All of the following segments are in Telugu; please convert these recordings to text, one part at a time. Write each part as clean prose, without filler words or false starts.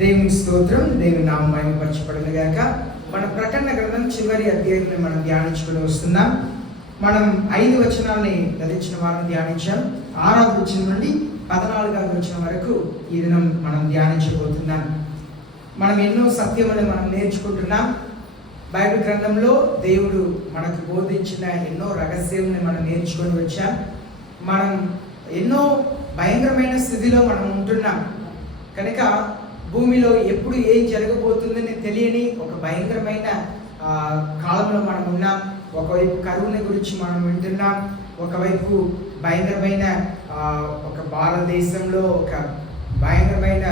దేవుని స్తోత్రం. దేవుని నామం మహిమపరచబడును గాక. మన ప్రకటన గ్రంథం చివరి అధ్యాయాన్ని మనం ధ్యానించుకుని వస్తున్నాం. మనం 5 వచనాలని గతించిన వారం ధ్యానించాం. 6వ వచనం నుండి 14వ వచనం వరకు ఈ దినం మనం ధ్యానించబోతున్నాం. మనం ఎన్నో సత్యములను మనం నేర్చుకుంటున్నాం. బైబిల్ గ్రంథంలో దేవుడు మనకు బోధించిన ఎన్నో రహస్యాలను మనం నేర్చుకొని వచ్చాం. మనం ఎన్నో భయంకరమైన స్థితిలో మనం ఉంటున్నాం కనుక భూమిలో ఎప్పుడు ఏం జరగబోతుందని తెలియని ఒక భయంకరమైన కాలంలో మనం ఉన్నాం. ఒకవైపు కరువుని గురించి మనం వింటున్నాం, ఒకవైపు భయంకరమైన ఒక భారతదేశంలో ఒక భయంకరమైన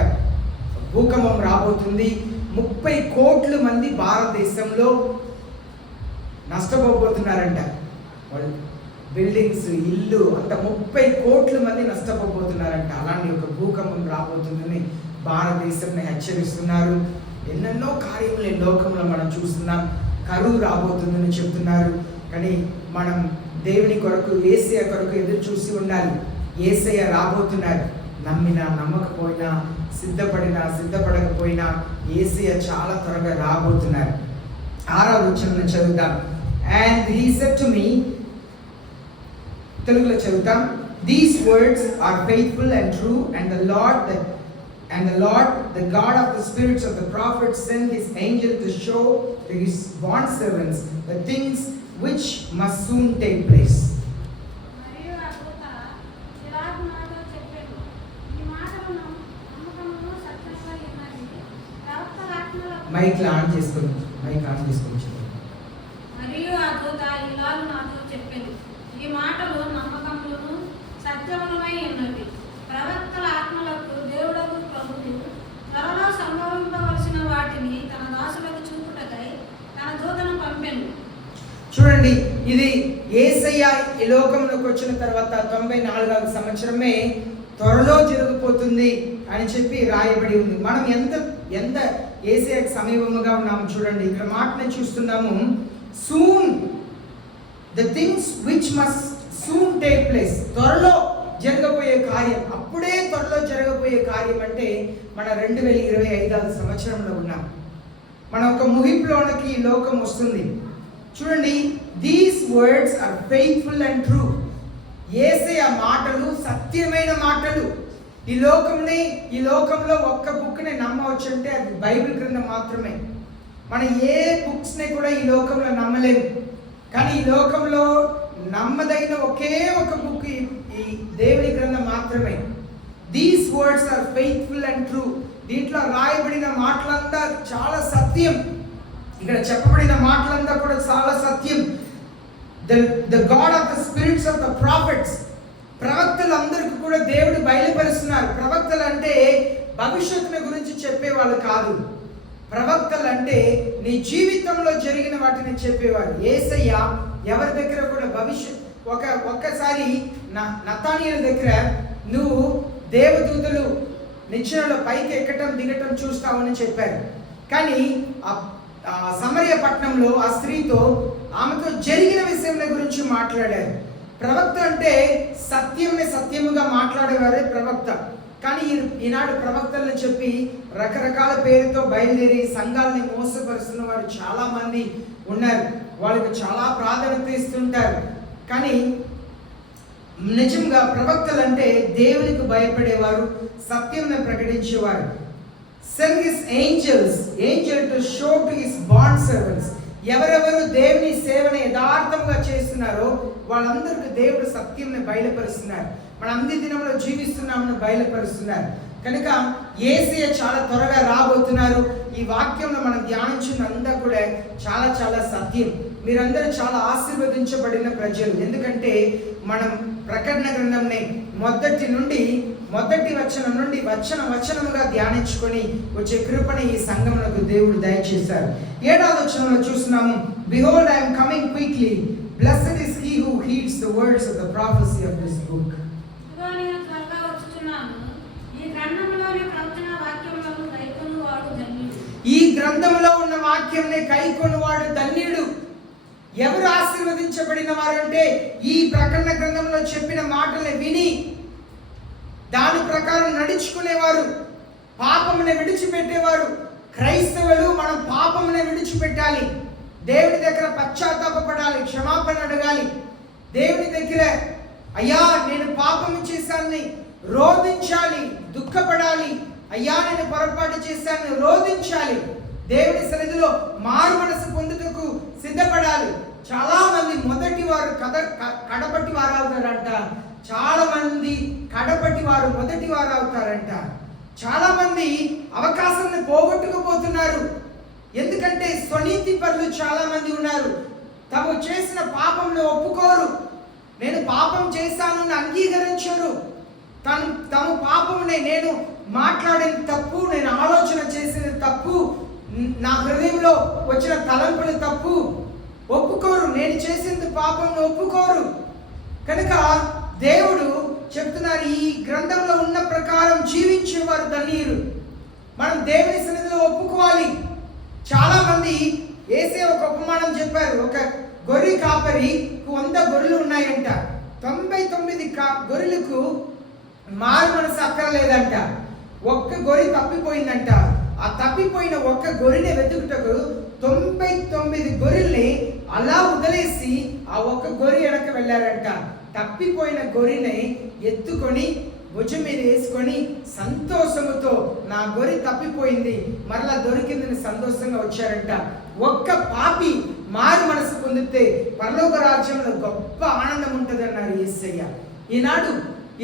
భూకంపం రాబోతుంది. 30 కోట్ల మంది భారతదేశంలో నష్టపోబోతున్నారంట. వాళ్ళు బిల్డింగ్స్, ఇల్లు అంత 30 కోట్ల మంది నష్టపోబోతున్నారంట. అలాంటి ఒక భూకంపం రాబోతుందని భారతదేశాన్ని హెచ్చరిస్తున్నారు. ఎన్నెన్నో కార్యములు ఈ లోకంలో మనం చూస్తున్నాం. కరువు రాబోతుందని చెప్తున్నారు. కానీ మనం దేవుని కొరకు, యేసయ్య కొరకు ఎదురు చూసి ఉండాలి. యేసయ్య రాబోతున్నారు. నమ్మినా నమ్మకపోయినా, సిద్ధపడకపోయినా యేసయ్య చాలా త్వరగా రాబోతున్నారు. 6వ వచనం చదువుతాం. And he said to me, తెలుగులో చదువుతాం. These words are faithful and true and the Lord, the God of the spirits of the prophets, sent his angel to show to his bond servants the things which must soon take place. Mic on చేసుకోండి. మరియు ఆ దూత ఇలాగు నాతో చెప్పెను, ఈ మాటలు నమ్మకములను సత్యములమై ఉన్నవి. ప్రవక్తల ఆత్మలకు దేవుడగు ప్రభువు త్వరలో సంభవింపవలసిన వాటిని తన దాసులకు చూపుటకై తన దూతను పంపెను. చూడండి, ఇది యేసయ్య ఈ లోకంలోకి వచ్చిన తర్వాత 94వ సంవత్సరమే త్వరలో జరగబోతుంది అని చెప్పి రాయబడి ఉంది. మనం ఎంత యేసయ్యకు సమీపముగా ఉన్నాము చూడండి. ఇక్కడ మాటని చూస్తున్నాము. Soon the things which must soon take place. త్వరలో జరగబోయే కార్యం. అప్పుడే త్వరలో జరగబోయే కార్యం అంటే మన 2025వ సంవత్సరంలో ఉన్నాం. మన ఒక ముగింపులోనికి ఈ లోకం వస్తుంది. చూడండి, these words are faithful and true. Yesayya మాటలు సత్యమైన మాటలు. ఈ లోకంలో ఒక్క బుక్ని నమ్మవచ్చు అంటే అది బైబిల్ గ్రంథం మాత్రమే. మనం ఏ బుక్స్ని కూడా ఈ లోకంలో నమ్మలేము. కానీ ఈ లోకంలో నమ్మదగిన ఒకే ఒక బుక్ ఈ దేవుని గ్రంథం మాత్రమే. These words are faithful and true. దీంట్లో రాయబడిన మాటలంతా చాలా సత్యం. ఇక్కడ చెప్పబడిన మాటలంతా కూడా చాలా సత్యం. The God of the spirits of the prophets. ప్రవక్తలందరికీ కూడా దేవుడు బయలుపరుస్తున్నారు. ప్రవక్తలు అంటే భవిష్యత్తుని గురించి చెప్పేవాళ్ళు కాదు. ప్రవక్తలు అంటే నీ జీవితంలో జరిగిన వాటిని చెప్పేవారు. యేసయ్య ఎవరి దగ్గర కూడా ఒక్కసారి నతానీయుల దగ్గర నువ్వు దేవదూతలు నిచ్చెనలో పైకి ఎక్కటం దిగటం చూస్తావని చెప్పారు. కానీ ఆ సమరయ పట్టణంలో ఆ స్త్రీతో ఆమెతో జరిగిన విషయం గురించి మాట్లాడారు. ప్రవక్త అంటే సత్యముగా మాట్లాడేవారే ప్రవక్త. కానీ ఈనాడు ప్రవక్తలను చెప్పి రకరకాల పేరుతో బయలుదేరి సంఘాలని మోసపరుస్తున్న వారు చాలా మంది ఉన్నారు. వాళ్ళకి చాలా ప్రాధాన్యత ఇస్తుంటారు. కానీ నిజంగా ప్రవక్తలు అంటే దేవునికి భయపడేవారు, సత్యంను ప్రకటించేవారు. Send his angel to show to his bond servants. ఎవరెవరు దేవుని సేవను యథార్థంగా చేస్తున్నారో వాళ్ళందరికీ దేవుడు సత్యంని బయలుపరుస్తున్నారు. మన అన్ని దినంలో జీవిస్తున్నామని బయలుపరుస్తున్నారు. కనుక యేసయ్య చాలా త్వరగా రాబోతున్నారు. ఈ వాక్యంలో మనం ధ్యానించినంతా కూడా చాలా చాలా సత్యం. మీరందరూ చాలా ఆశీర్వదించబడిన ప్రజలు. ఎందుకంటే మనం ప్రకటన గ్రంథంని మొదటి వచనం నుండి వచనముగా ధ్యానించుకొని వచ్చే కృపని ఈ సంఘమునకు దేవుడు దయచేశారు. 7వ వచనంలో చూస్తున్నాము. Behold, I am coming quickly. Blessed is he who heeds the words of the prophecy of this book. ఈ గ్రంథంలో ఉన్న వాక్యంని కైకొనువాడు ధన్యుడు. ఎవరు ఆశీర్వదించబడిన వారంటే ఈ ప్రకటన గ్రంథంలో చెప్పిన మాటల్ని విని దాని ప్రకారం నడుచుకునేవారు. పాపముని విడిచిపెట్టేవారు క్రైస్తవులు. మనం పాపముని విడిచిపెట్టాలి, దేవుని దగ్గర పశ్చాత్తాపపడాలి, క్షమాపణ అడగాలి. దేవుని దగ్గర అయ్యా నేను పాపము చేశానని రోధించాలి, దుఃఖపడాలి. అయ్యా నేను పొరపాటు చేశానని రోధించాలి. దేవుని సన్నిధిలో మారు మనసు పొందుటకు సిద్ధపడాలి. చాలా మంది మొదటి వారు కడపటి వారు అవుతారంట. చాలా మంది కడపటి వారు మొదటి వారు అవుతారంట. చాలా మంది అవకాశాన్ని పోగొట్టుకుపోతున్నారు. ఎందుకంటే స్వనీతి పరులు చాలా మంది ఉన్నారు. తాము చేసిన పాపంను ఒప్పుకోరు. నేను పాపం చేశాను అంగీకరించరు. తమ పాపమునే, నేను మాట్లాడిన తప్పు, నేను ఆలోచన చేసిన తప్పు, నా హృదయంలో వచ్చిన తలంపుల తప్పు ఒప్పుకోరు. నేను చేసిన పాపంను ఒప్పుకోరు. కనుక దేవుడు చెప్తున్నారు, ఈ గ్రంథంలో ఉన్న ప్రకారం జీవించేవారు ధన్యులు. మనం దేవుని సన్నిధిలో ఒప్పుకోవాలి. చాలా మంది ఏసే ఒక ఉపమానం చెప్పారు. ఒక గొర్రె కాపరికి 100 గొర్రెలు ఉన్నాయంట. 99 గొర్రెలకు మారు మనసు అక్కర్లేదంట. ఒక్క గొర్రె తప్పిపోయిందంట. ఆ తప్పిపోయిన ఒక్క గొర్రెని వెతుకుటకు 99 గొర్రెల్ని అలా వదిలేసి ఆ ఒక్క గొర్రె వెనక వెళ్ళారంట. తప్పిపోయిన గొర్రెని ఎత్తుకొని భుజం మీద వేసుకొని సంతోషముతో నా గొర్రె తప్పిపోయింది, మరలా దొరికిందని సంతోషంగా వచ్చారంట. ఒక్క పాపి మారు మనసు పొందితే పరలోక రాజ్యంలో గొప్ప ఆనందం ఉంటుంది అన్నారు యేసయ్య.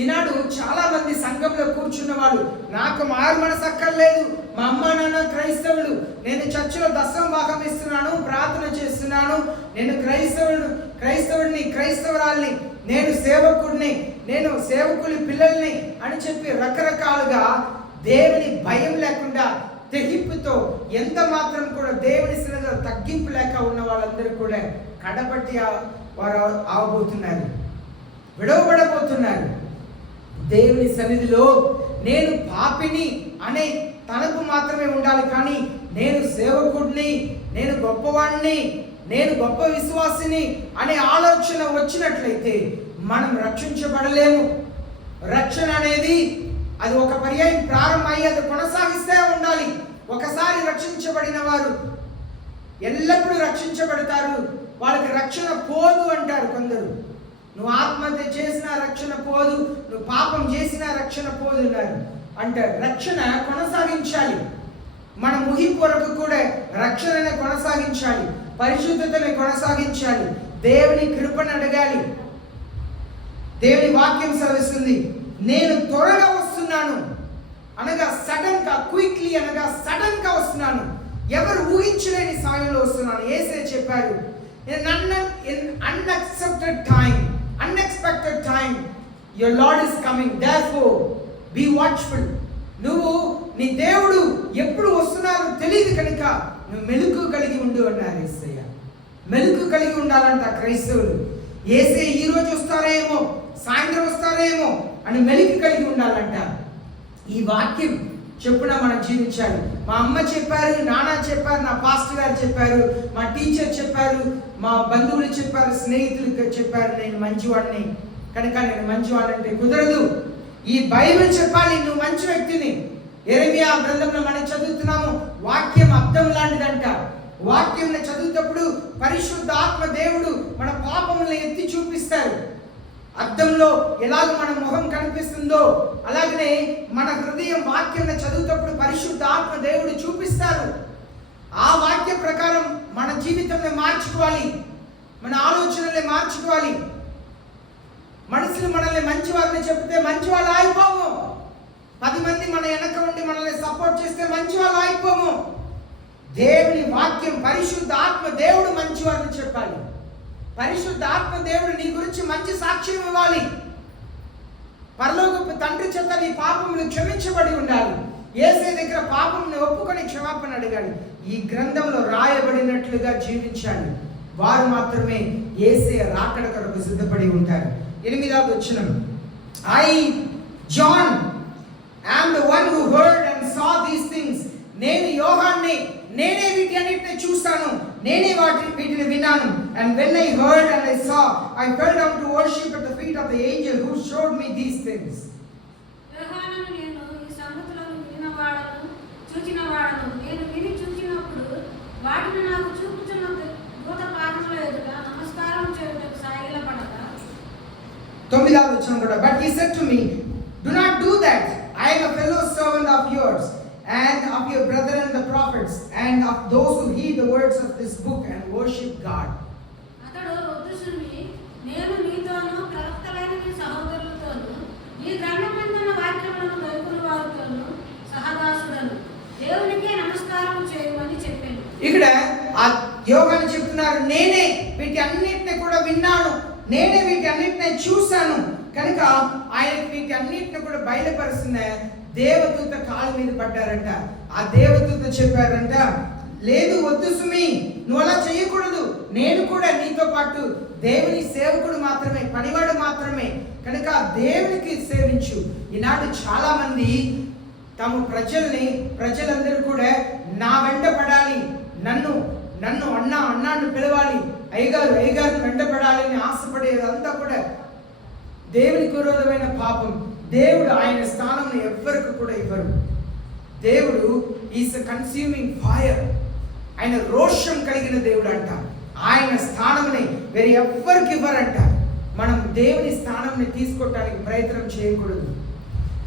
ఈనాడు చాలా మంది సంఘంలో కూర్చున్న వాళ్ళు, నాకు మారు మనసు అక్కర్లేదు, మా అమ్మ నాన్న క్రైస్తవులు, నేను చర్చిలో దశమ భాగం ఇస్తున్నాను, ప్రార్థన చేస్తున్నాను, నేను క్రైస్తవుడిని క్రైస్తవురాల్ని, నేను సేవకుడిని, నేను సేవకుడి పిల్లల్ని అని చెప్పి రకరకాలుగా దేవుని భయం లేకుండా తెగింపుతో ఎంత మాత్రం కూడా దేవుని సన్నిధిలో తగ్గింపు లేక ఉన్న వాళ్ళందరూ కూడా కడపట్టి వారు అవబోతున్నారు, విడవబడబోతున్నారు. దేవుని సన్నిధిలో నేను పాపిని అనే తనకు మాత్రమే ఉండాలి, కానీ నేను సేవకుడిని, నేను గొప్పవాడిని, నేను గొప్ప విశ్వాసిని అనే ఆలోచన వచ్చినట్లయితే మనం రక్షించబడలేము. రక్షణ అనేది అది ఒక పర్యాయం ప్రారంభమయ్యి అది కొనసాగిస్తే ఉండాలి. ఒకసారి రక్షించబడిన వారు ఎల్లప్పుడూ రక్షించబడతారు. వాళ్ళకి రక్షణ పోదు అంటారు కొందరు. నువ్వు ఆత్మహత్య చేసినా రక్షణ పోదు, నువ్వు పాపం చేసినా రక్షణ పోదు అన్నారు. అంటే రక్షణ కొనసాగించాలి. మన ముగింపు వరకు కూడా రక్షణని కొనసాగించాలి, పరిశుద్ధతని కొనసాగించాలి, దేవుని కృపను అడగాలి. దేవుని వాక్యం సెలవిస్తుంది, నేను త్వరగా వస్తున్నాను అనగా సడన్ గా, క్విక్లీ అనగా సడన్ గా వస్తున్నాను, ఎవరు ఊహించలేని సమయంలో వస్తున్నాను. యేసే చెప్పారు, in unexpected time your Lord is coming, therefore be watchful. నువ్వు నీ దేవుడు ఎప్పుడు వస్తున్నారో తెలియదు కనుక నువ్వు మెలుకు కలిగి ఉండు అన్నారు యేసయ్య. మెలుకు కలిగి ఉండాలంట క్రైస్తవులు. యేసే ఈ రోజు వస్తారేమో, సాయంత్రం వస్తారేమో అని మెలుకు కలిగి ఉండాలంట. ఈ వాక్యం చెప్పున మనం జీవించాలి. మా అమ్మ చెప్పారు, నాన్న చెప్పారు, నా పాస్టర్ గారు చెప్పారు, మా టీచర్ చెప్పారు, మా బంధువులు చెప్పారు, స్నేహితులు చెప్పారు నేను మంచివాడిని కనుక నేను మంచివాడిని అంటే కుదరదు. ఈ బైబిల్ చెప్పాలి నువ్వు మంచి వ్యక్తిని. యెరెమీయా గ్రంథంలో మనం చదువుతున్నాము, వాక్యం అద్దం లాంటిదంట. వాక్యం చదువుతప్పుడు పరిశుద్ధ ఆత్మ దేవుడు మన పాపములను ఎత్తి చూపిస్తారు. అద్దంలో ఎలాగ మన ముఖం కనిపిస్తుందో అలాగనే మన హృదయం వాక్యం చదువుతప్పుడు పరిశుద్ధ ఆత్మ దేవుడు చూపిస్తారు. ఆ వాక్య ప్రకారం మన జీవితాన్ని మార్చుకోవాలి, మన ఆలోచనల్ని మార్చుకోవాలి. మనుషులు మనల్ని మంచివారిని చెప్తే మంచి వాళ్ళు అయిపోము. 10 మంది మన వెనక ఉండి మనల్ని సపోర్ట్ చేస్తే మంచి వాళ్ళు అయిపోము. దేవుని వాక్యం పరిశుద్ధ ఆత్మ దేవుడు మంచివారిని చెప్పాలి. పరిశుద్ధ ఆత్మ దేవుడు నీ గురించి మంచి సాక్ష్యం ఇవ్వాలి. పరలోకపు తండ్రి చేత నీ పాపములు క్షమించబడి ఉండాలి. యేసే దగ్గర పాపమును ఒప్పుకొని క్షమాపణ అడగాలి. ఈ గ్రంథంలో రాయబడినట్లుగా జీవించాలి. వారు మాత్రమే యేసే రాకడ కొరకు సిద్ధపడి ఉంటారు. 8వ వచనం, I John am the one who heard and saw these things. నేను యోహాన్ని, నేనే వీటన్నిటిని చూస్తాను, నేనే వీటిని విన్నాను. And when I heard and I saw, I fell down to worship at the feet of the angel who showed me these things. యోహాను నేను ఈ సంగతులను విన్నవాడను వాటిని నాకు చూపుచున్న దూత పాదముల ఎదుట నమస్కారం చేయుటకు సాగిలపడగా 9వ వచనం కూడా, but he said to me, do not do that. I am a fellow servant of yours and of your brethren the prophets and of those who heed the words of this book and worship God. అతడు వద్దుసుని, నేను నీతోను ప్రవక్తలైన నీ సహోదరులతోను నీ గ్రంథమందున్న వాక్యములను గైకొను వారితోను సహదాసుడను, దేవునికే నమస్కారం చేయమని చెప్పాను. ఇక్కడ ఆ యోహాను చెప్తున్నారు, నేనే వీటి అన్నిటిని కూడా విన్నాను, నేనే వీటి అన్నిటిని చూశాను కనుక ఆయనకి వీటి అన్నిటిని కూడా బయలుపరుస్తున్న దేవదూత కాళ్ళ మీద పడ్డారంట. ఆ దేవదూత చెప్పారంట, లేదు వద్దు సుమి, నువ్వు అలా చేయకూడదు, నేను కూడా నీతో పాటు దేవుని సేవకుడు మాత్రమే, పనివాడు మాత్రమే కనుక దేవునికి సేవించు. ఈనాడు చాలా మంది తమ ప్రజలందరూ కూడా నా వెంట పడాలి, నన్ను అన్నాను పిలవాలి, అయ్యగారు వెంట పడాలి అని ఆశపడేదంతా కూడా దేవునికి విరోధమైన పాపం. దేవుడు ఆయన స్థానం ఎవ్వరికి కూడా ఇవ్వరు. దేవుడు ఈస్ ఎ కన్స్యూమింగ్ ఫైర్. ఆయన రోషం కలిగిన దేవుడు అంట. ఆయన స్థానంని వేరే ఎవ్వరికి ఇవ్వరంట. మనం దేవుని స్థానంని తీసుకోవటానికి ప్రయత్నం చేయకూడదు.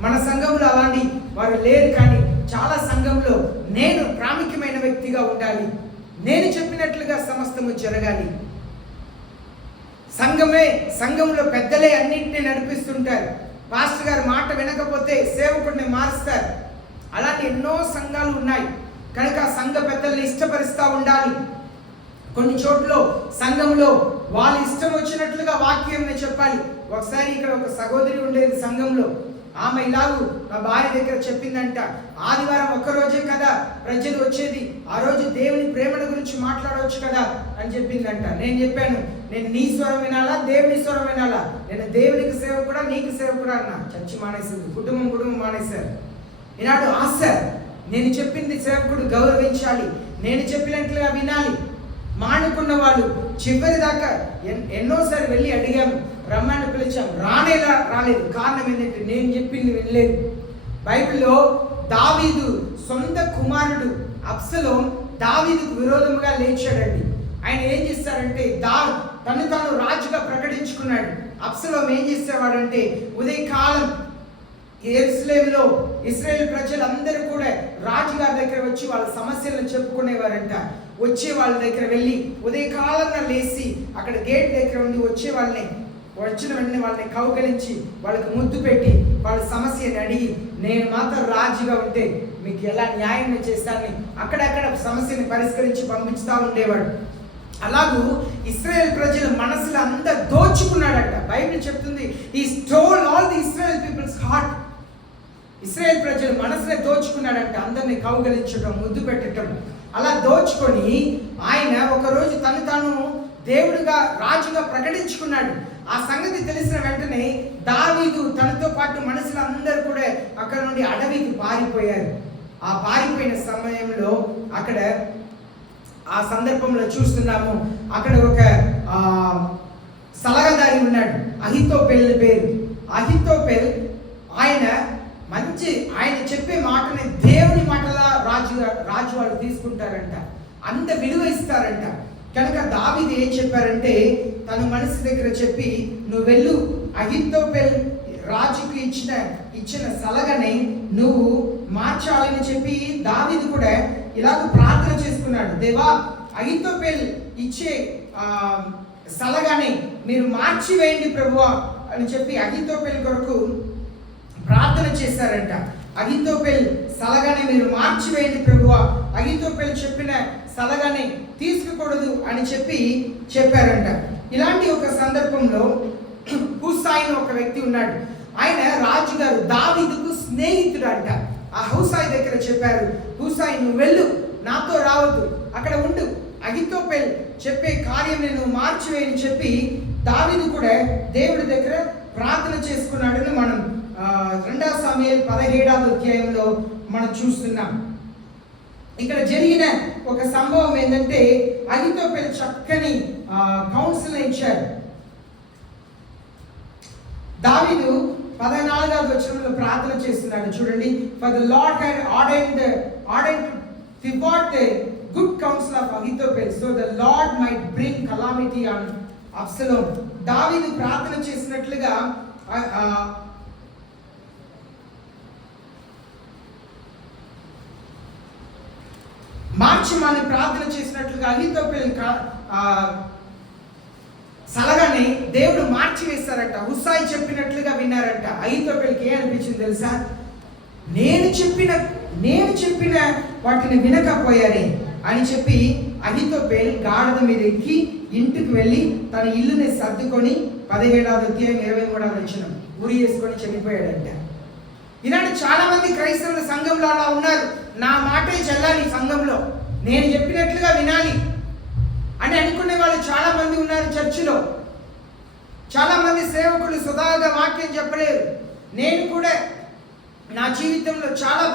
మన సంఘంలో అలాంటి వారు లేరు, కానీ చాలా సంఘంలో నేను ప్రాముఖ్యమైన వ్యక్తిగా ఉండాలి, నేను చెప్పినట్లుగా సమస్తము జరగాలి. సంఘంలో పెద్దలే అన్నింటినీ నడిపిస్తుంటారు. పాస్టర్ గారు మాట వినకపోతే సేవకుడిని మారుస్తారు. అలాంటి ఎన్నో సంఘాలు ఉన్నాయి కనుక సంఘ పెద్దల్ని ఇష్టపరుస్తూ ఉండాలి. కొన్ని చోట్ల సంఘంలో వాళ్ళు ఇష్టం వచ్చినట్లుగా వాక్యం చెప్పాలి. ఒకసారి ఇక్కడ ఒక సహోదరి ఉండేది సంఘంలో. ఆమె ఇలాగూ నా భార్య దగ్గర చెప్పిందంట, ఆదివారం ఒక్కరోజే కదా ప్రజలు వచ్చేది, ఆ రోజు దేవుని ప్రేమల గురించి మాట్లాడవచ్చు కదా అని చెప్పిందంట. నేను చెప్పాను, నేను నీ స్వరం వినాలా దేవుని స్వరం వినాలా? నేను దేవునికి సేవకుడా నీకు సేవకుడా అన్నా. చర్చి మానేసింది, కుటుంబం మానేశారు. ఈనాడు ఆశ, నేను చెప్పింది సేవకుడు గౌరవించాలి, నేను చెప్పినట్లుగా వినాలి. మానుకున్న వాళ్ళు చివరి దాకా ఎన్నోసారి వెళ్ళి అడిగాము, రమ్మని పిలిచాం, రాలేదు. కారణం ఏంటంటే నేను చెప్పింది వినలేదు. బైబిల్లో దావీదు సొంత కుమారుడు అబ్సలోం దావీదుకు విరోధముగా లేచాడండి. ఆయన ఏం చేస్తారంటే తను తాను రాజుగా ప్రకటించుకున్నాడు. అబ్సలోం ఏం చేసేవాడంటే ఉదయకాలం యెరూషలేములో ఇశ్రాయేల్ ప్రజలందరూ కూడా రాజుగారి దగ్గర వచ్చి వాళ్ళ సమస్యలను చెప్పుకునేవారంట. వచ్చే వాళ్ళ దగ్గర వెళ్ళి ఉదయకాలంగా లేచి అక్కడ గేట్ దగ్గర ఉండి వచ్చిన వెంటనే వాళ్ళని కౌగలించి వాళ్ళకి ముద్దు పెట్టి వాళ్ళ సమస్యని అడిగి, నేను మాత్రం రాజుగా ఉంటే మీకు ఎలా న్యాయం చేస్తానని అక్కడక్కడ సమస్యని పరిష్కరించి పంపించుతూ ఉండేవాడు. అలాగూ ఇశ్రాయేల్ ప్రజల మనసులో అంతా దోచుకున్నాడట. బైబిల్ చెప్తుంది, he stole all the Israel people's heart. Israel ప్రజల మనసునే దోచుకున్నాడంట. అందరినీ కౌగలించడం, ముద్దు పెట్టడం, అలా దోచుకొని ఆయన ఒకరోజు తాను దేవుడుగా రాజుగా ప్రకటించుకున్నాడు. ఆ సంగతి తెలిసిన వెంటనే దావీదు తనతో పాటు మనుషులు అందరూ కూడా అక్కడ నుండి అడవికి పారిపోయారు. ఆ పారిపోయిన సమయంలో అక్కడ ఆ సందర్భంలో చూస్తున్నాము, అక్కడ ఒక సలహాదారి ఉన్నాడు, అహితోపెల్ పేరు. అహితోపెల్ ఆయన చెప్పే మాటని దేవుని మాటలా రాజు వాళ్ళు తీసుకుంటారంట, అంత విలువ ఇస్తారంట. కనుక దావీదు ఏం చెప్పారంటే తన మనసు దగ్గర చెప్పి, నువ్వు వెళ్ళు, అహితోపెల్ రాజుకు ఇచ్చిన సలహాని నువ్వు మార్చాలని చెప్పి దావీదు కూడా ఇలాగ ప్రార్థన చేసుకున్నాడు. దేవా, అహితోపెల్ ఇచ్చే సలహాని మీరు మార్చివేయండి ప్రభువా అని చెప్పి అహితోపెల్ కొరకు ప్రార్థన చేశారంట. అహితోపెల్ సలహాని మీరు మార్చివేయండి ప్రభువా, అహితోపెల్ చెప్పిన సలహాని తీసుకోకూడదు అని చెప్పారంట. ఇలాంటి ఒక సందర్భంలో హుసాయి ఒక వ్యక్తి ఉన్నాడు. ఆయన రాజుగారు దావీదుకు స్నేహితుడు అంట. ఆ హుసాయి దగ్గర చెప్పారు, హుసాయి నువ్వు వెళ్ళు, నాతో రావద్దు, అక్కడ ఉండు, అహితోపెల్ చెప్పే కార్యం నేను మార్చివేయని చెప్పి దావీదు కూడా దేవుడి దగ్గర ప్రార్థన చేసుకున్నాడని మనం 2 సమూయేలు 17వ అధ్యాయంలో మనం చూస్తున్నాం. ఇక్కడ జరిగిన ఒక సంభవం ఏంటంటే అహితోపెల్ చక్కని కౌన్సిల్ ఇచ్చారు. దావీదు 14వ వచనంలో ప్రార్థన చేస్తున్నాడు చూడండి. For the lord had ordained thwart the good counsel of Ahithophel, so the Lord might bring calamity on Absalom. దావీదు ప్రార్థన చేసినట్లుగా మార్చమని ప్రార్థన చేసినట్లుగా అహీతోపెల్ సలగానే దేవుడు మార్చి వేశారట. హుస్సాయి చెప్పినట్లుగా విన్నారంట. అహీతోపెల్కి ఏం అనిపించింది తెలుసా? నేను చెప్పిన వాటిని వినకపోయారే అని చెప్పి అహీతోపెల్ గాడిద మీద ఎక్కి ఇంటికి వెళ్ళి తన ఇల్లుని సర్దుకొని 17వ అధ్యాయం 23వ వచనం ఉరి వేసుకొని చనిపోయాడంట. ఈనాడు చాలా మంది క్రైస్తవుల సంఘంలో అలా ఉన్నారు. నా మాటే చెల్లాలి, సంఘంలో నేను చెప్పినట్లుగా వినాలి అని అనుకునే వాళ్ళు చాలా మంది ఉన్నారు. చర్చిలో చాలా మంది సేవకులు సుధాగా వాక్యం చెప్పలేరు. నేను కూడా నా జీవితంలో చాలా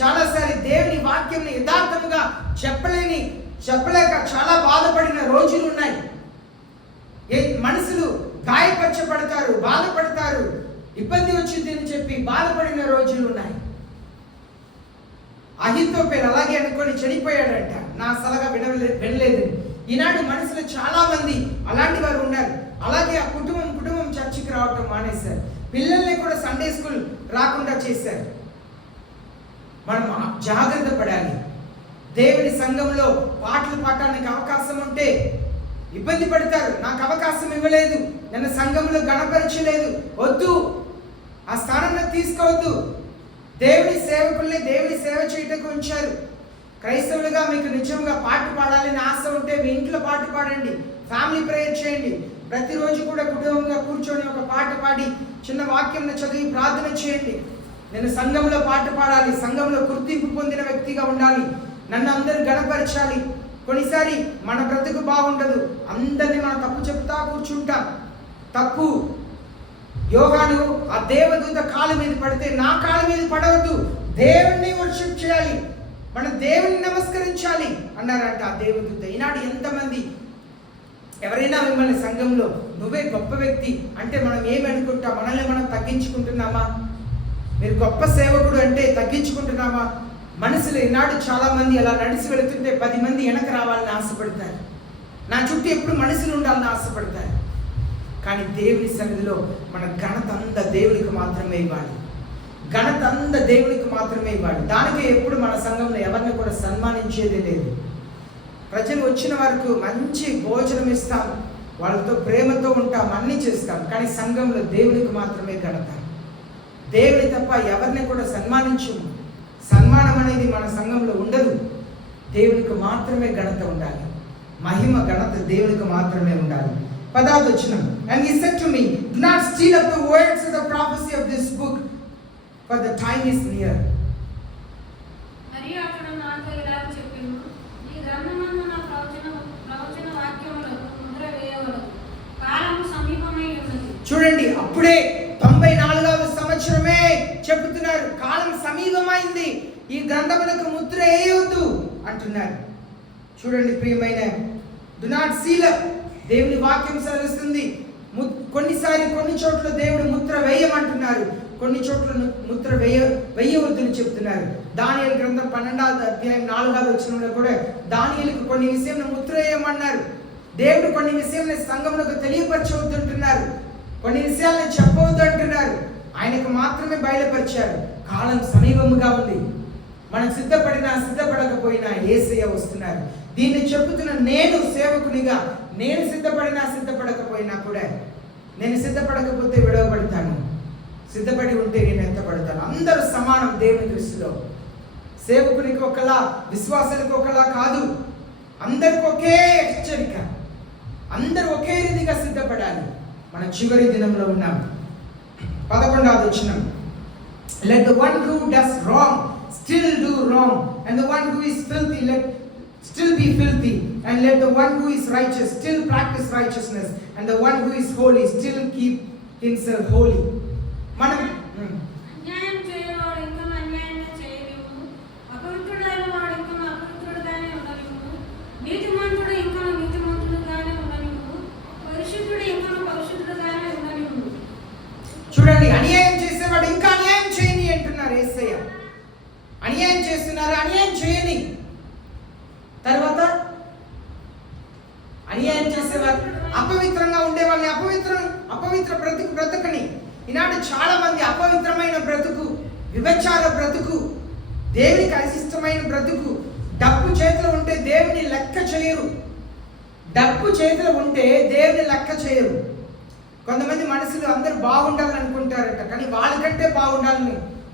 చాలాసారి దేవుని వాక్యంని యథార్థంగా చెప్పలేక చాలా బాధపడిన రోజులు ఉన్నాయి. మనుషులు గాయపరచబడతారు, బాధపడతారు, ఇబ్బంది వచ్చింది అని చెప్పి బాధపడిన రోజులు ఉన్నాయి. అహీతోపెల్ అలాగే అనుకొని చనిపోయాడంట. నా సలహా వినలేదు. ఈనాడు మనుషులు చాలా మంది అలాంటి వారు ఉన్నారు. అలాగే ఆ కుటుంబం చర్చికి రావటం మానేశారు. పిల్లల్ని కూడా సండే స్కూల్ రాకుండా చేశారు. మనం జాగ్రత్త పడాలి. దేవుని సంఘంలో పాటలు పాడటానికి అవకాశం ఉంటే ఇబ్బంది పడతారు. నాకు అవకాశం ఇవ్వలేదు, నన్ను సంఘంలో గణపరచలేదు, వద్దు, ఆ స్థానంలో తీసుకోవద్దు. దేవుని సేవకుల్ని దేవుని సేవ చేయటకు ఉంచారు. క్రైస్తవులుగా మీకు నిజంగా పాట పాడాలని ఆశ ఉంటే మీ ఇంట్లో పాట పాడండి, ఫ్యామిలీ ప్రేయర్ చేయండి. ప్రతిరోజు కూడా కుటుంబంగా కూర్చొని ఒక పాట పాడి చిన్న వాక్యం చదివి ప్రార్థన చేయండి. నేను సంఘంలో పాట పాడాలి, సంఘంలో గుర్తింపు పొందిన వ్యక్తిగా ఉండాలి, నన్ను అందరూ గణపరచాలి. కొన్నిసారి మన బ్రతుకు బాగుండదు, అందరినీ మనం తప్పు చెప్తా కూర్చుంటాం. తప్పు. యోహాను ఆ దేవదూత కాలు మీద పడితే నా కాలు మీద పడవద్దు, దేవుణ్ణి వర్షిప్ చేయాలి, మనం దేవుని నమస్కరించాలి అన్నారంట ఆ దేవదూత. ఈనాడు ఎంతమంది ఎవరైనా మిమ్మల్ని సంఘంలో నువ్వే గొప్ప వ్యక్తి అంటే మనం ఏమనుకుంటాం? మనల్ని మనం తగ్గించుకుంటున్నామా? మీరు గొప్ప సేవకుడు అంటే తగ్గించుకుంటున్నామా? మనుషులు ఈనాడు చాలా మంది అలా నడిచి వెళుతుంటే 10 మంది వెనక రావాలని ఆశపడతారు. నా చుట్టూ ఎప్పుడు మనుషులు ఉండాలని ఆశపడతారు. కానీ దేవుని సన్నిధిలో మన ఘనత అంతా దేవునికి మాత్రమే ఇవ్వాలి. ఘనత అంతా దేవునికి మాత్రమే ఇవ్వాలి. దానికే ఎప్పుడు మన సంఘంలో ఎవరిని కూడా సన్మానించేది లేదు. ప్రజలు వచ్చిన వరకు మంచి భోజనం ఇస్తాం, వాళ్ళతో ప్రేమతో ఉంటాం, అన్నీ చేస్తాం. కానీ సంఘంలో దేవునికి మాత్రమే ఘనత. దేవుని తప్ప ఎవరిని కూడా సన్మానించము. సన్మానం అనేది మన సంఘంలో ఉండదు. దేవునికి మాత్రమే ఘనత ఉండాలి. మహిమ ఘనత దేవునికి మాత్రమే ఉండాలి. 10వ వచనం, and he said to me, do not steal up the words of the prophecy of this book, for the time is near. మరియు అతడు నాతో ఇలా చెప్పెను, ఈ గ్రంథమందు నా ప్రవచన వాక్యములకు ముద్ర వేయవలెను, కాలము సమీపమై ఉన్నది. చూడండి, అప్పుడే 94వ సంవత్సరమే చెబుతున్నారు, కాలం సమీపమైంది, ఈ గ్రంథములకు ముద్ర వేయవద్దు అంటున్నారు. చూడండి ప్రియమైన, డు నాట్ సీల్ అప్. దేవుని వాక్యం సెలవిస్తుంది. కొన్ని చోట్ల దేవుడు ముద్ర వేయమంటున్నారు, కొన్ని చోట్ల ముద్ర వేయవద్దని చెప్తున్నారు. దానియేలు గ్రంథం 12వ అధ్యాయం 4వ వచనంలో కూడా దానియేలుకు కొన్ని విషయంలో ముద్ర వేయమన్నారు. దేవుడు కొన్ని విషయాలను సంఘంలోకి తెలియపరచవద్దు అంటున్నారు, కొన్ని విషయాలను చెప్పవద్దు అంటున్నారు. ఆయనకు మాత్రమే బయలుపరిచారు. కాలం సమీపముగా ఉంది. మనం సిద్ధపడకపోయినా యేసయ్య వస్తున్నారు. దీన్ని చెబుతున్న నేను సేవకునిగా, నేను సిద్ధపడకపోయినా కూడా, నేను సిద్ధపడకపోతే విడవబడతాను, సిద్ధపడి ఉంటే నేను ఎత్తబడతాను. అందరూ సమానం దేవుని దృష్టిలో. సేవకునికి ఒకలా, విశ్వాసానికి ఒకలా కాదు. అందరికి ఒకే హెచ్చరిక, అందరూ ఒకే రీతిగా సిద్ధపడాలి. మన చివరి దినంలో ఉన్నాం. 11వ వచనం, let the one who does wrong still do wrong, and the one who is filthy let still be filthy, and let the one who is righteous still practice righteousness, and the one who is holy still keep himself holy. మనం అన్యాయం చేయవాడు ఇంకా అన్యాయంగా చేయలేము, అపవిత్రుడైన వాడు ఇంకా అపవిత్రుడుగానే ఉండలేము, నీతిమంతుడు ఇంకా నీతిమంతుడుగానే ఉండలేము, పరిశుద్ధుడు ఇంకా పరిశుద్ధుడుగానే ఉండలేము. చూడండి, అన్యాయం చేసేవాడు ఇంకా అన్యాయం చేయని అంటున్నారు యేసయ్య. అన్యాయం చేస్తున్నారు, అన్యాయం చేయని. తర్వాత అన్యాయం చేసేవారు, అపవిత్రంగా ఉండేవాళ్ళని అపవిత్ర బ్రతుకని. ఈనాడు చాలా మంది అపవిత్రమైన బ్రతుకు, విభచార బ్రతుకు, దేవునికి అశిష్టమైన బ్రతుకు. డబ్బు చేతిలో ఉంటే దేవుని లెక్క చేయరు. డబ్బు చేతిలో ఉంటే దేవుని లెక్క చేయరు. కొంతమంది మనుషులు అందరూ బాగుండాలని అనుకుంటారంట, కానీ వాళ్ళకంటే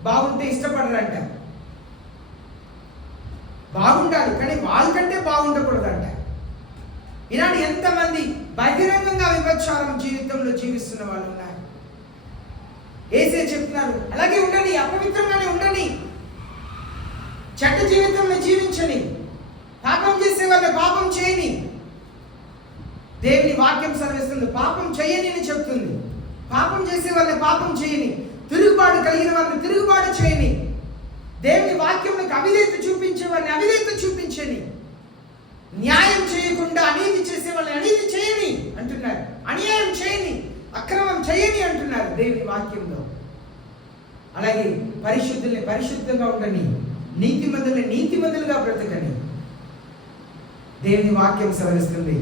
బాగుంటే ఇష్టపడరంట. బాగుండాలి కానీ వాళ్ళకంటే బాగుండకూడదంట. ఈనాడు ఎంతమంది బహిరంగంగా విభచారం జీవితంలో జీవిస్తున్న వాళ్ళు ఉన్నారు. యేసే చెప్తున్నారు, అలాగే ఉండని, అపవిత్రంగానే ఉండని, చెడ్డ జీవితంలో జీవించని, పాపం చేసే వాళ్ళ పాపం చేయని. దేవుని వాక్యం సెలవిస్తుంది, పాపం చేయని అని చెప్తుంది. పాపం చేసే వాళ్ళని పాపం చేయని, తిరుగుబాటు కలిగిన వాళ్ళని తిరుగుబాటు చేయని, దేవుని వాక్యంలో అవిధేయత చూపించే వాళ్ళని అవిధేయత చూపించని, న్యాయం చేయకుండా అనీతి చేసే వాళ్ళని అనీతి చేయని అంటున్నారు. అన్యాయం చేయని, అక్రమం చేయని అంటున్నారు దేవుని వాక్యంలో. అలాగే పరిశుద్ధుల్ని పరిశుద్ధంగా ఉండని, నీతిమంతుల్ని నీతిమంతులుగా బ్రతకని దేవుని వాక్యం సెలవిస్తుంది.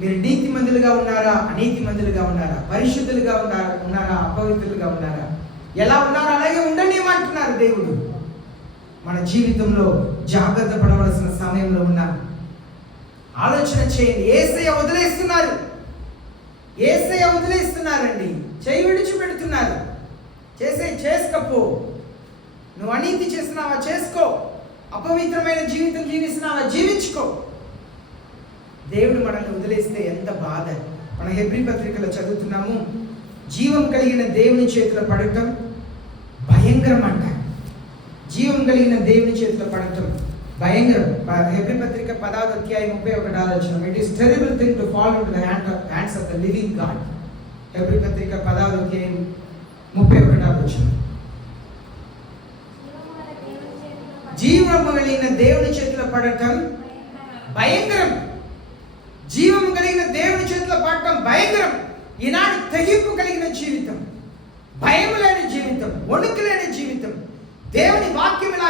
మీరు నీతిమంతులుగా ఉన్నారా, అనీతిమంతులుగా ఉన్నారా, పరిశుద్ధులుగా ఉన్నారా, అపవిత్రులుగా ఉన్నారా, ఎలా ఉన్నారో అలాగే ఉండండి ఏమంటున్నారు దేవుడు. మన జీవితంలో జాగ్రత్త పడవలసిన సమయంలో ఉన్నాం. ఆలోచన చేయండి. యేసయ్య వదిలేస్తున్నారండి, చేయి విడిచిపెడుతున్నారు. చేసుకోపో. నువ్వు అనీతి చేస్తున్నావా చేసుకో, అపవిత్రమైన జీవితం జీవిస్తున్నావా జీవించుకో. దేవుడు మనల్ని వదిలేస్తే ఎంత బాధ. మన హెబ్రీ పత్రికలో చదువుతున్నాము, జీవం కలిగిన దేవుని చేతిలో పడటం భయంకరం అంట. జీవం కలిగిన దేవుని చేతిలో పడటం భయంకరం. హెబ్రీ పత్రిక 10వ అధ్యాయం 31వ వచనం, it is terrible thing to fall into the hands of the living God. Hebrew పత్రిక 10వ అధ్యాయం 31వ వచనం, జీవము కలిగిన దేవుని చేతిలో పడటం భయంకరం. జీవం కలిగిన దేవుని చేతిలో పడటం భయంకరం. ఈనాడు తెగింపు కలిగిన జీవితం, భయం లేని జీవితం, వణుకు లేని జీవితం. దేవుని వాక్యం ఇలా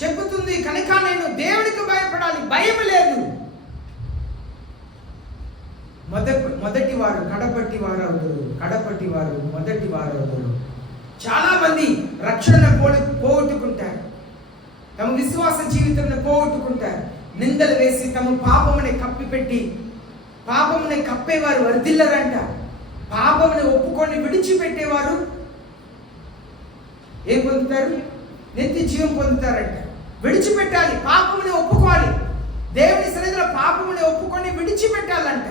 చెప్పుతుంది కనుక నేను దేవునికి భయపడాలి, భయం లేదు. మొదటి వారు కడపట్టి వారు అవుతారు, కడపట్టి వారు మొదటి వారు అవుతారు. చాలా మంది రక్షణ పోగొట్టుకుంటారు, తమ విశ్వాస జీవితంలో పోగొట్టుకుంటారు. నిందలు వేసి తమ పాపముని కప్పిపెట్టి, పాపముని కప్పేవారు వర్ధిల్లరంట. పాపముని ఒప్పుకొని విడిచిపెట్టేవారు ఏం పొందుతారు? నిత్య జీవం పొందుతారంట. విడిచిపెట్టాలి, పాపముని ఒప్పుకోవాలి. దేవుని సన్నిధిలో పాపముని ఒప్పుకొని విడిచిపెట్టాలంట.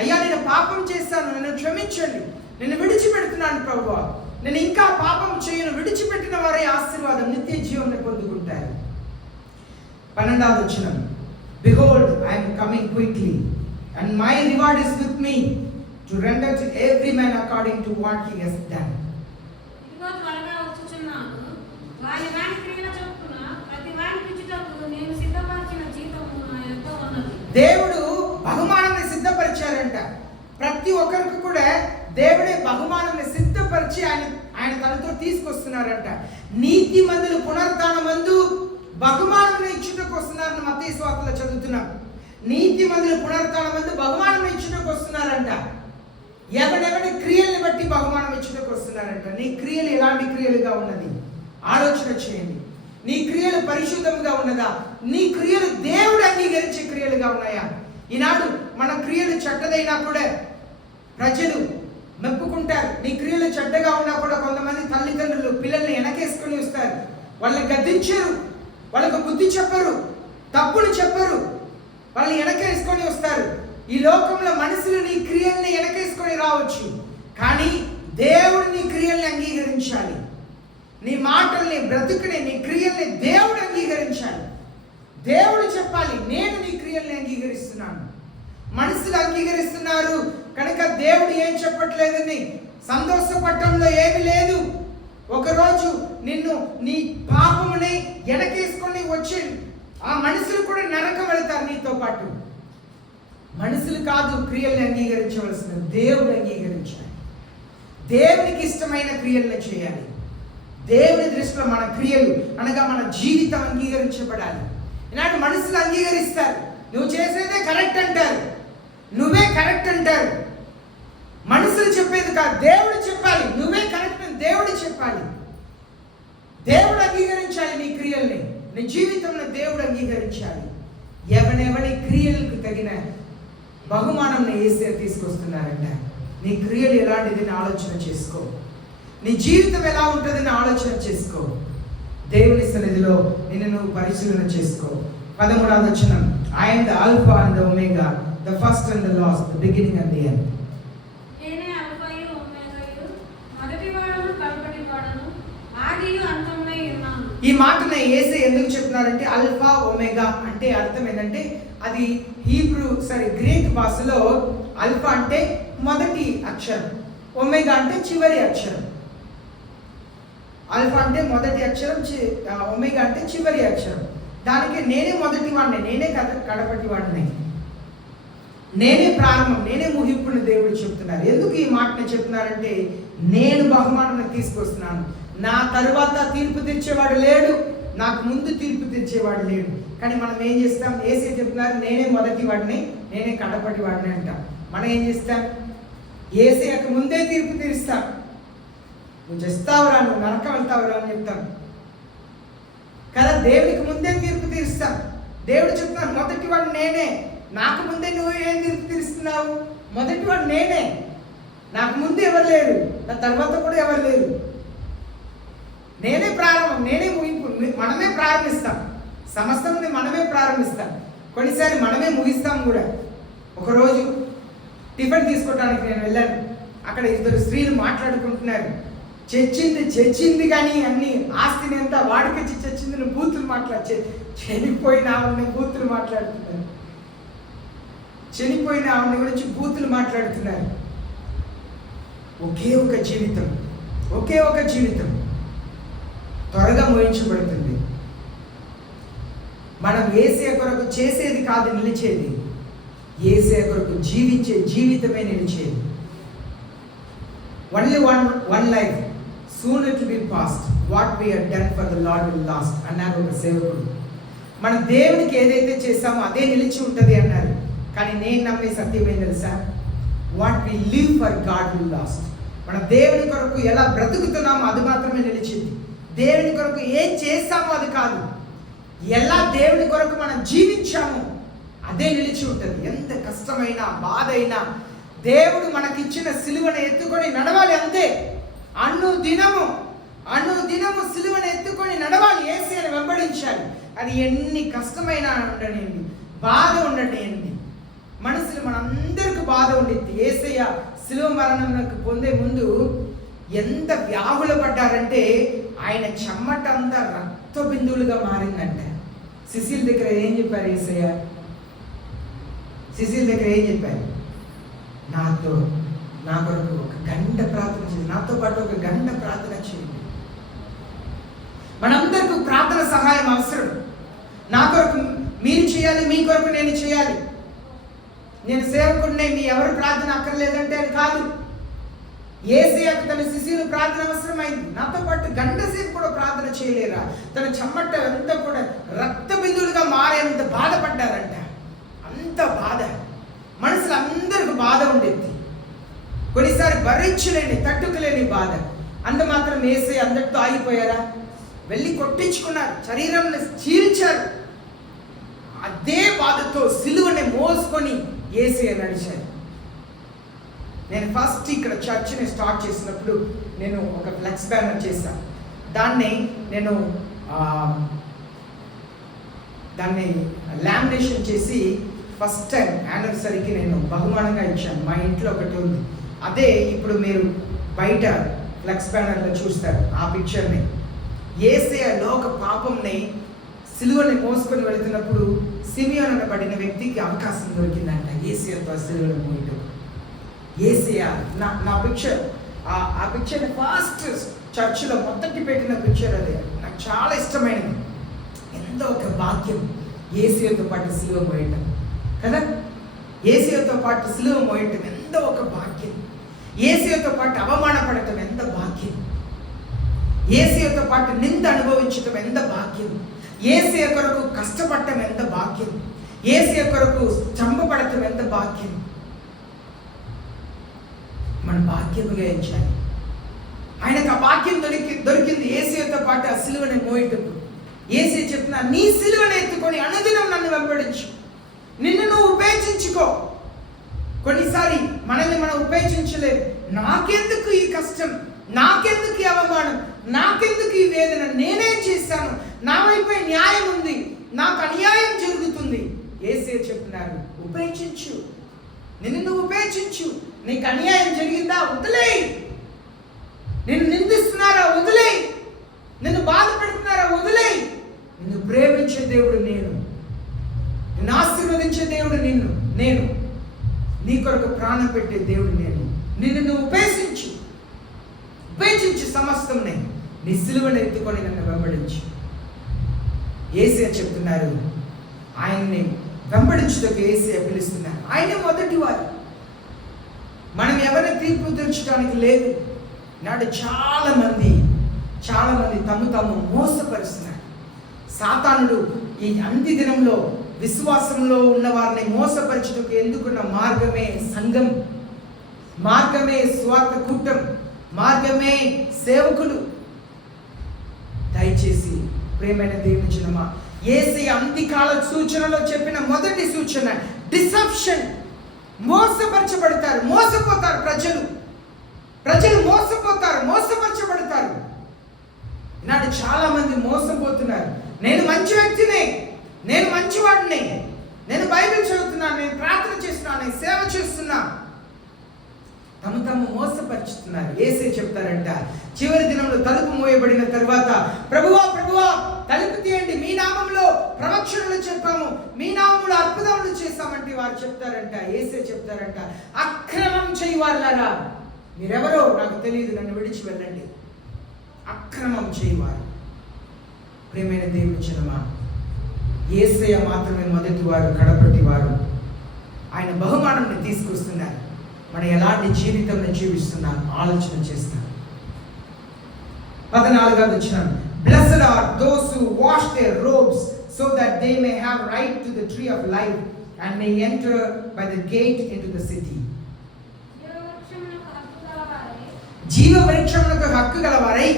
అయ్యా నేను పాపం చేశాను, నన్ను క్షమించండి, నేను విడిచిపెడుతున్నాను ప్రభువా, నేను ఇంకా పాపం చేయను. విడిచిపెట్టిన వారి ఆశీర్వాదం నిత్య జీవనం పొందుకుంటారు. 12వ వచనం, Behold, I am coming quickly, and my reward is with me, to render to every man according to what he has done. ఇదిగో త్వరగా వచ్చుచున్నాను, వారి వారి క్రియల చొప్పున ప్రతి వారికి ఇచ్చుటకు నేను సిద్ధపరిచిన జీతము నా యొద్ద ఉన్నది. దేవుడు బహుమానాన్ని సిద్ధపరిచారంట. ప్రతి ఒక్కరికి కూడా దేవుడే బహుమానాన్ని సిద్ధపరిచి ఆయన తనతో తీసుకొస్తున్నారంట. నీతిమంతులు పునరుత్థానమందు బహుమానం ఇచ్చుటకు వస్తున్నారని మత్తయి సువార్తలో చదువుతున్నాం. నీతిమంతులు పునరుత్థానమందు బహుమానం ఇచ్చుటకు వస్తున్నారంట. ఎవరెవరి క్రియల్ని బట్టి బహుమానం ఇచ్చుటకు వస్తున్నారంట. నీ క్రియలు ఎలాంటి క్రియలుగా ఉన్నది ఆలోచన చేయండి. నీ క్రియలు పరిశుద్ధంగా ఉన్నదా? నీ క్రియలు దేవుడు అంగీకరించే క్రియలుగా ఉన్నాయా? ఈనాడు మన క్రియలు చెడ్డదైనా కూడా ప్రజలు మెప్పుకుంటారు. నీ క్రియలు చెడ్డగా ఉన్నా కూడా కొంతమంది తల్లిదండ్రులు పిల్లల్ని వెనకేసుకొని వస్తారు. వాళ్ళని గద్దించరు, వాళ్ళకు బుద్ధి చెప్పరు, తప్పులు చెప్పరు, వాళ్ళని వెనకేసుకొని వస్తారు. ఈ లోకంలో మనుషులు నీ క్రియల్ని వెనకేసుకొని రావచ్చు, కానీ దేవుడు నీ క్రియల్ని అంగీకరించాలి. నీ మాటల్ని, బ్రతుకుని, నీ క్రియల్ని దేవుడు అంగీకరించాలి. దేవుడు చెప్పాలి, నేను నీ క్రియల్ని అంగీకరిస్తున్నాను. మనుషులు అంగీకరిస్తున్నారు కనుక దేవుడు ఏం చెప్పట్లేదని సంతోషపడటంలో ఏమి లేదు. ఒకరోజు నిన్ను నీ పాపముని వెనకేసుకొని వచ్చి ఆ మనుషులు కూడా నరకం వెళతారు నీతో పాటు. మనుషులు కాదు క్రియల్ని అంగీకరించవలసిన, దేవుడు అంగీకరించాలి. దేవునికి ఇష్టమైన క్రియలను చేయాలి. దేవుని దృష్టిలో మన క్రియలు అనగా మన జీవితం అంగీకరించబడాలి. ఈనాడు మనుషులు అంగీకరిస్తారు, నువ్వు చేసేదే కరెక్ట్ అంటారు, నువ్వే కరెక్ట్ అంటారు. మనుషులు చెప్పేది కాదు, దేవుడు చెప్పాలి. నువ్వే కరెక్ట్ అని దేవుడు చెప్పాలి. దేవుడు అంగీకరించాలి నీ క్రియల్ని, నీ జీవితంలో దేవుడు అంగీకరించాలి. ఎవరి క్రియలకు తగిన బహుమానం యేసయ్య తీసుకొస్తున్నారంట. నీ క్రియలు ఎలాంటిదని ఆలోచన చేసుకో, నీ జీవితం ఎలా ఉంటుందని ఆలోచన చేసుకో. దేవుని సన్నిధిలో నిన్ను నువ్వు పరిశీలన చేసుకో. 13వ వచనం, I am the Alpha and the Omega, the first and the last, the beginning and the end. నేనే అల్ఫాయు ఒమేగాయు, మొదటివాడను కడపటివాడను, ఆదియు అంతమునై ఉన్నాను. ఈ మాటను యేసయ్య ఎందుకు చెప్తున్నారంటే అల్ఫా ఒమేగా అంటే అర్థం ఏంటంటే అది గ్రీక్ భాషలో అల్ఫా అంటే మొదటి అక్షరం, ఒమేగా అంటే చివరి అక్షరం. అల్ఫా అంటే మొదటి అక్షరం, ఒమేగా అంటే చివరి అక్షరం. దానికి నేనే మొదటి వాడిని, నేనే కడపటి వాడిని, నేనే ప్రారంభం, నేనే ముగింపుని దేవుడు చెప్తున్నారు. ఎందుకు ఈ మాటను చెప్తున్నారంటే నేను బహుమానం తీసుకొస్తున్నాను. నా తరువాత తీర్పు తెచ్చేవాడు లేడు, నాకు ముందు తీర్పు తెచ్చేవాడు లేడు. కానీ మనం ఏం చేస్తాం? యేసయ్య చెప్తున్నారు నేనే మొదటి వాడిని, నేనే కడపటి వాడిని అంటాం. మనం ఏం చేస్తాం? యేసయ్యకు ముందే తీర్పు తీరుస్తాం. నువ్వు చేస్తావురా, నువ్వు నరకం వెళ్తావురా అని చెప్తాం కదా. దేవునికి ముందే తీర్పు తీరుస్తాం. దేవుడు చెప్తున్నాను మొదటి వాడు నేనే, నాకు ముందే నువ్వు ఏం తీర్పు తీరుస్తున్నావు? మొదటి వాడు నేనే, నాకు ముందు ఎవరు లేరు, నా తర్వాత కూడా ఎవరు లేరు. నేనే ప్రారంభం, నేనే ముగింపు. మనమే ప్రారంభిస్తాం, సమస్తంని మనమే ప్రారంభిస్తాం, కొన్నిసారి మనమే ముగిస్తాం కూడా. ఒకరోజు టిఫిన్ తీసుకోవడానికి నేను వెళ్ళాను. అక్కడ ఇద్దరు స్త్రీలు మాట్లాడుకుంటున్నారు. చచ్చింది కానీ అన్ని ఆస్తిని అంతా వాడికొచ్చి చచ్చింది బూతులు చనిపోయిన ఆవిడని బూతులు మాట్లాడుతున్నారు. చనిపోయిన ఆవిడ గురించి బూతులు మాట్లాడుతున్నారు. ఒకే ఒక జీవితం, ఒకే ఒక జీవితం త్వరగా మోయించబడుతుంది. మనం యేసయ్య కొరకు చేసేది కాదు నిలిచేది, యేసయ్య కొరకు జీవించే జీవితమే నిలిచేది. Only one life, soon it will be past. What we have done for the Lord will last అన్నారు ఒక సేవకుడు. మన దేవునికి ఏదైతే చేస్తామో అదే నిలిచి ఉంటుంది అన్నారు. కానీ నేను నమ్మే సత్యం ఏం తెలుసా? What we live for God will last. మన దేవుని కొరకు ఎలా బ్రతుకుతున్నామో అది మాత్రమే నిలిచింది. దేవుని కొరకు ఏం చేస్తామో అది కాదు, ఎలా దేవుని కొరకు మనం జీవించామో అదే నిలిచి ఉంటుంది. ఎంత కష్టమైన బాధ అయినా దేవుడు మనకిచ్చిన సిలువను ఎత్తుకొని నడవాలి, అంతే. అనుదినము సిలువను ఎత్తుకొని నడవాలి, యేసయ్యను వెంబడించాలి. అది ఎన్ని కష్టమైనా ఉండనియండి, బాధ ఉండనియండి. మనసులో మనందరికీ బాధ ఉండిద్ది. యేసయ్య సిలువ మరణంకు పొందే ముందు ఎంత వ్యాకుల పడ్డారంటే ఆయన చెమ్మట అంతా రక్త బిందువులుగా మారిందంట. సిసిల్ దగ్గర ఏం చెప్పారు యేసయ్య? సిసిల్ దగ్గర ఏం చెప్పారు? నా కొరకు ఒక గంట ప్రార్థన చేయండి, నాతో పాటు ఒక గంట ప్రార్థన చేయండి. మనందరికీ ప్రార్థన సహాయం అవసరం. నా కొరకు మీరు చేయాలి, మీ కొరకు నేను చేయాలి. నేను సేవకుడినే, మీ ఎవరు ప్రార్థన అక్కర్లేదంటే అది కాదు. యేసయ్యకు తన శిష్యులు ప్రార్థన అవసరమైంది. నాతో పాటు గంట సేపు కూడా ప్రార్థన చేయలేరా? తన చెమ్మట అంతా కూడా రక్త బిందువులుగా మారేంత బాధపడ్డారంట. అంత బాధ, మనసులో అందరికి బాధ ఉండేది. కొన్నిసారి భరించలేని, తట్టుకోలేని బాధ. అంత మాత్రం యేసయ్య అందరితో ఆగిపోయారా? వెళ్ళి కొట్టించుకున్నారు, శరీరంలో చీల్చారు. అదే బాధతో సిలువని మోసుకొని యేసయ్య నడిచారు. నేను ఫస్ట్ ఇక్కడ చర్చ్ని స్టార్ట్ చేసినప్పుడు నేను ఒక ఫ్లెక్స్ బ్యానర్ చేశాను. దాన్ని లామినేషన్ చేసి ఫస్ట్ టైం యానివర్సరీకి నేను బహుమానంగా ఇచ్చాను. మా ఇంట్లో ఒకటి ఉంది. అదే ఇప్పుడు మీరు బయట ఫ్లెక్స్ బ్యానర్లో చూస్తారు ఆ పిక్చర్ని. యేసయ్య లోక పాపంని సిలువని మోసుకొని వెళుతున్నప్పుడు సిమియోన్ అనబడిన వ్యక్తికి అవకాశం దొరికిందంట యేసయ్యతో సిలువను మోయటం. యేసయ్య నా పిక్చర్, ఆ పిక్చర్ ఫస్ట్ చర్చిలో మొదటి పెట్టిన పిక్చర్. అది నాకు చాలా ఇష్టమైనది. ఎంతో ఒక భాగ్యం యేసయ్యతో పాటు సిలువ మోయటం కదా. యేసయ్యతో పాటు సిలువ మోయటం ఎంతో ఒక భాగ్యం. యేసయ్యతో పాటు అవమానపడటం ఎంత భాగ్యం. యేసయ్యతో పాటు నింద అనుభవించటం ఎంత భాగ్యం. యేసయ్య కొరకు కష్టపడటం ఎంత భాగ్యం, యేసయ్య కొరకు చంపబడటం ఎంత భాగ్యం. మన భాగ్యముగా ఎంచాలి. ఆయనకు ఆ భాగ్యం దొరికింది యేసయ్యతో పాటు ఆ సిలువని మోయటం. యేసయ్య చెప్తున్నా, నీ సిలువను ఎత్తుకొని అనుదినం నన్ను వెంబడించు, నిన్ను నువ్వు ఉపేక్షించుకో. కొన్నిసారి మనల్ని మనం ఉపేక్షించలేదు. నాకెందుకు ఈ కష్టం, నాకెందుకు ఈ అవమానం, నాకెందుకు ఈ వేదన, నేనేం చేశాను, నా వైపే న్యాయం ఉంది, నాకు అన్యాయం జరుగుతుంది. యేసయ్య చెప్తున్నారు, ఉపేక్షించు, నిన్ను నువ్వు ఉపేక్షించు. నీకు అన్యాయం జరిగిందా, వదిలేయ్. నిన్ను నిందిస్తున్నారా, వదిలేయ్. నిన్ను బాధ పెడుతున్నారా, వదిలేయ్. నిన్ను ప్రేమించే దేవుడు నేను, నిన్ను ఆశీర్వదించే దేవుడు నేను, నీ కొరకు ప్రాణం పెట్టే దేవుడు నేను. నిన్ను నువ్వు ఉపేక్షించు సమస్తం నీ సిలువను ఎత్తుకొని నన్ను వెంబడించు. యేసయ్య చెప్తున్నారు, ఆయన్ని వెంబడించుటకు యేసయ్య పిలుస్తున్నారు. ఆయనే మొదటి వారు. మనం ఎవరిని తీర్పు తీర్చడానికి లేదు. నాడు చాలా మంది తము మోసపరుస్తున్నారు. సాతానుడు ఈ అంత్య దినంలో విశ్వాసంలో ఉన్న వారిని మోసపరచుటకు ఎందుకున్న మార్గమే సంఘం, మార్గమే స్వార్థ కూటం, మార్గమే సేవకులు. దయచేసి ప్రేమైన దేవుని జనమా, యేసయ్య అంత్యకాల సూచనలో చెప్పిన మొదటి సూచన డిసెప్షన్. మోసపరచబడతారు, మోసపోతారు ప్రజలు మోసపరచబడతారు. ఈనాడు చాలా మంది మోసపోతున్నారు. నేను మంచి వ్యక్తినే, నేను మంచివాడిని, నేను బైబిల్ చదువుతున్నాను, నేను ప్రార్థన చేస్తున్నాను, నేను సేవ చేస్తున్నా. తమ మోసపరుచుతున్నారు. యేసయ్య చెప్తారంట, చివరి దినంలో తలుపు మోయబడిన తర్వాత, ప్రభువా తలుపు తీయండి, మీ నామంలో ప్రవచనలు చెప్పాము, మీ నామంలో అద్భుతములు చేస్తామంటే వారు చెప్తారంట. యేసయ్య చెప్తారంట, అక్రమం చేయవారులారా, మీరెవరో నాకు తెలియదు, నన్ను విడిచి వెళ్ళండి. అక్రమం చేయవారు. ప్రేమైన దేవుని జనమా, యేసయ్య మాత్రమే మొదటి వారు, కడపటి వారు. ఆయన బహుమానాన్ని తీసుకొస్తున్నారు. మనం ఎలాంటి జీవితం జీవిస్తున్నాం ఆలోచన చేస్తాం. 14వ వచనం, Blessed are those who wash their robes so that they may have right to the tree of life and may enter by the gate into the city. జీవ వృక్షమునకు హక్కు గలవారై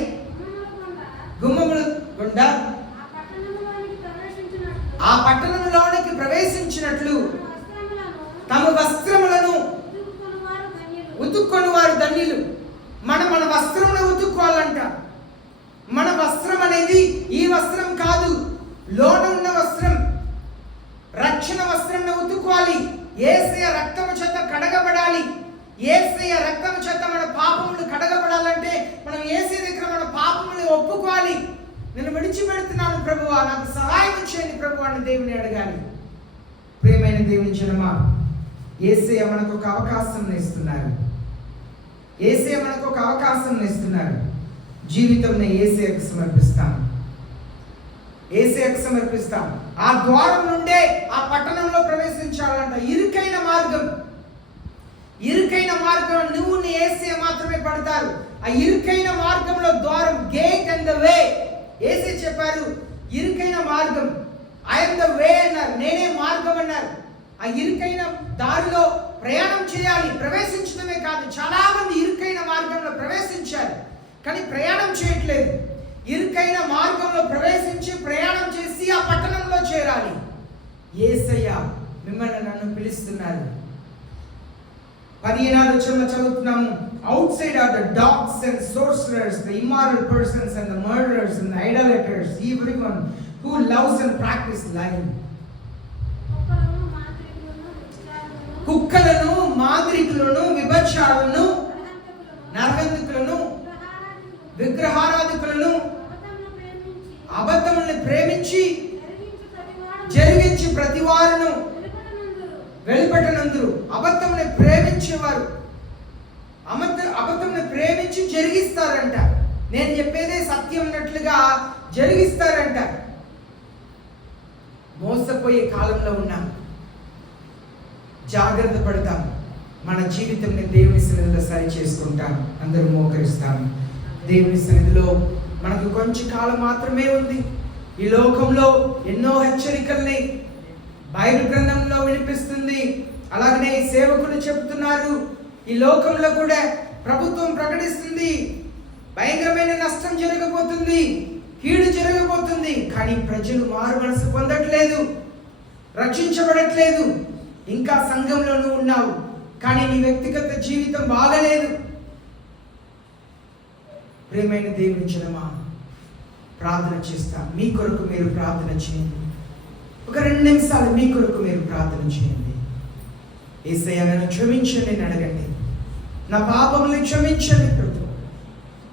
గుమ్మముల గుండా ఆ పట్టణంలోనికి ప్రవేశించినట్లు తమ వస్త్రములను ఉతుక్కొని వారు ధన్యులు. మన వస్త్రమును ఉతుక్కోవాలంట. మన వస్త్రం అనేది ఈ వస్త్రం కాదు, లోన ఉన్న వస్త్రం, రక్షణ వస్త్రం ఉతుక్కోవాలి. యేసయ్య రక్తము చేత కడగబడాలి. యేసయ్య రక్తము చేత మన పాపములు కడగబడాలంటే మనం యేసయ్య దగ్గర మన పాపములు ఒప్పుకోవాలి. నేను విడిచిపెడుతున్నాను ప్రభువా, నాకు సహాయం చేయండి ప్రభువా అని దేవుని అడగాలి. ప్రియమైన దేవుని జనమా, యేసయ్య మనకు ఒక అవకాశం ఇస్తున్నారు. యేసయ్య మనకు ఒక అవకాశం ఇస్తున్నారు. జీవితంని యేసయ్యకు సమర్పిస్తాం. ఆ ద్వారం నుండే ఆ పట్టణంలో ప్రవేశించాలంట. ఇరుకైన మార్గం నువ్వు నీ యేసయ్య మాత్రమే పడతారు. ఆ ఇరుకైన మార్గంలో ద్వారం, గేట్ అండ్ ద వే. యేసయ్య చెప్పారు, ఇరుకైన మార్గం, ఐ యామ్ ద వే అన్నారు, నేనే మార్గం అన్నారు. ఆ ఇరుకైన దారిలో ప్రయాణం చేయాలి. ప్రవేశించడమే కాదు, చాలా మంది ఇరుకైన మార్గంలో ప్రవేశించారు కానీ ప్రయాణం చేయట్లేదు. ఇరుకైన మార్గంలో ప్రవేశించి ప్రయాణం చేసి ఆ పట్టణంలో చేరాలి. యేసయ్య మిమ్మల్ని నన్ను పిలుస్తున్నారు. 15వ వచనంలో చదువుతున్నాము, outside are the dogs and sorcerers, the immoral persons and the murderers and the idolaters, everyone who loves and practices lying. కుక్కలను, మాంత్రికులను, విభచారులను, నరహంతకులను, విగ్రహారాధకులను, అబద్ధములను ప్రేమించి జరిగించి ప్రతి వారును వెలుపటనందురు. అబద్ధములను ప్రేమించేవారు అబద్ధములను ప్రేమించి జరిగిస్తారంట. నేను చెప్పేదే సత్యం ఉన్నట్లుగా జరిగిస్తారంట. మోసపోయే కాలంలో ఉన్నాం. జాగ్రత్త పడతాం. మన జీవితంని దేవుని సన్నిధిలో సరి చేసుకుంటాం. అందరూ మోకరిస్తాం. దేవుని సన్నిధిలో మనకు కొంచెం కాలం మాత్రమే ఉంది. ఈ లోకంలో ఎన్నో హెచ్చరికల్ని బైబిల్ గ్రంథంలో వినిపిస్తుంది. అలాగనే సేవకులు చెబుతున్నారు. ఈ లోకంలో కూడా ప్రభుత్వం ప్రకటిస్తుంది భయంకరమైన నష్టం జరగబోతుంది, కీడు జరగబోతుంది. కానీ ప్రజలు మారు మనసు పొందట్లేదు, రక్షించబడట్లేదు. ఇంకా సంఘంలో నువ్వు ఉన్నావు, కానీ నీ వ్యక్తిగత జీవితం బాగలేదు. ప్రియమైన దేవుని జనమా, ప్రార్థన చేస్తా. మీ కొరకు మీరు ప్రార్థన చేయండి. ఒక 2 నిమిషాలు మీ కొరకు మీరు ప్రార్థన చేయండి. యేసయ్యా నన్ను క్షమించండి అని అడగండి. నా పాపములు క్షమించండి.